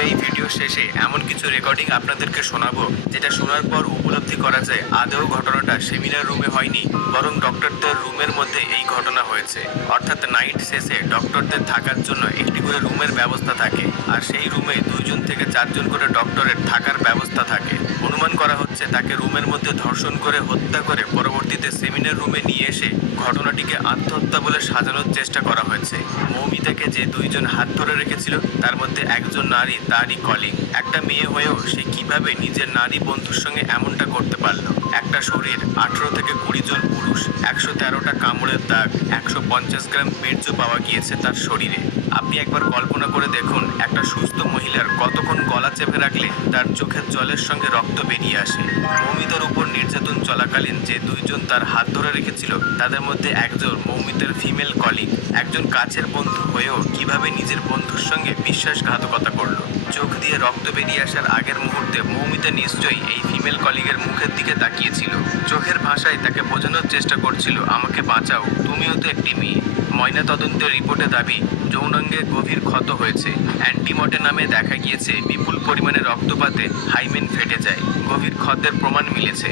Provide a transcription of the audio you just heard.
তবে এই ভিডিও শেষে এমন কিছু রেকর্ডিং আপনাদেরকে শোনাবো যেটা শোনার পর উপলব্ধি করা যায় আদৌ ঘটনাটা সেমিনার রুমে হয়নি, বরং ডক্টরদের রুমের মধ্যে এই ঘটনা হয়েছে। অর্থাৎ নাইট শেষে ডক্টরদের থাকার জন্য একটি করে রুমের ব্যবস্থা থাকে, আর সেই রুমে 2 থেকে 4 জন করে ডক্টরের থাকার ব্যবস্থা থাকে। অনুমান করা হচ্ছে তাকে রুমের মধ্যে ধর্ষণ করে হত্যা করে পরবর্তীতে সেমিনার রুমে নিয়ে এসে ঘটনাটিকে আত্মহত্যা বলে সাজানোর চেষ্টা করা হয়েছে। মৌমিতাকে যে 2 জন হাত ধরে রেখেছিল তার মধ্যে একজন নারী তারই কলিগ। একটা মেয়ে হয়েও সে কিভাবে নিজের নারী বন্ধুর সঙ্গে এমনটা করতে পারলো? একটা শরীর, 18 থেকে 20 জন পুরুষ, 113টা কামড়ের দাগ, 150 গ্রাম বীর্য পাওয়া গিয়েছে তার শরীরে। আপনি একবার কল্পনা করে দেখুন, একটা সুস্থ মহিলার কতক্ষণ গলা চেপে রাখলে তার চোখের জলের সঙ্গে রক্ত বেরিয়ে আসে। মৌমিতার উপর নির্যাতন চলাকালীন যে 2 জন তার হাত ধরে রেখেছিল তাদের মধ্যে একজন মৌমিতার ফিমেল কলিগ। একজন কাছের বন্ধু হয়েও কিভাবে নিজের বন্ধুর সঙ্গে বিশ্বাসঘাতকতা করলো? চোখ দিয়ে রক্ত বেরিয়ে আসার আগের মুহূর্তে মৌমিতা নিশ্চয়ই এই ফিমেল কলিগের মুখের দিকে তাকিয়েছিল। চোখের ভাষায় তাকে বোঝানোর চেষ্টা করছিল, আমাকে বাঁচাও, তুমিও তো একটি মেয়ে। ময়নাতদন্তের রিপোর্টে দাবি যৌনাঙ্গে গভীর ক্ষত হয়েছে। অ্যান্টিমর্টেনামে দেখা গিয়েছে বিপুল পরিমাণে রক্তপাতে হাইমেন ফেটে যায়। গভীর ক্ষতের প্রমাণ মিলেছে।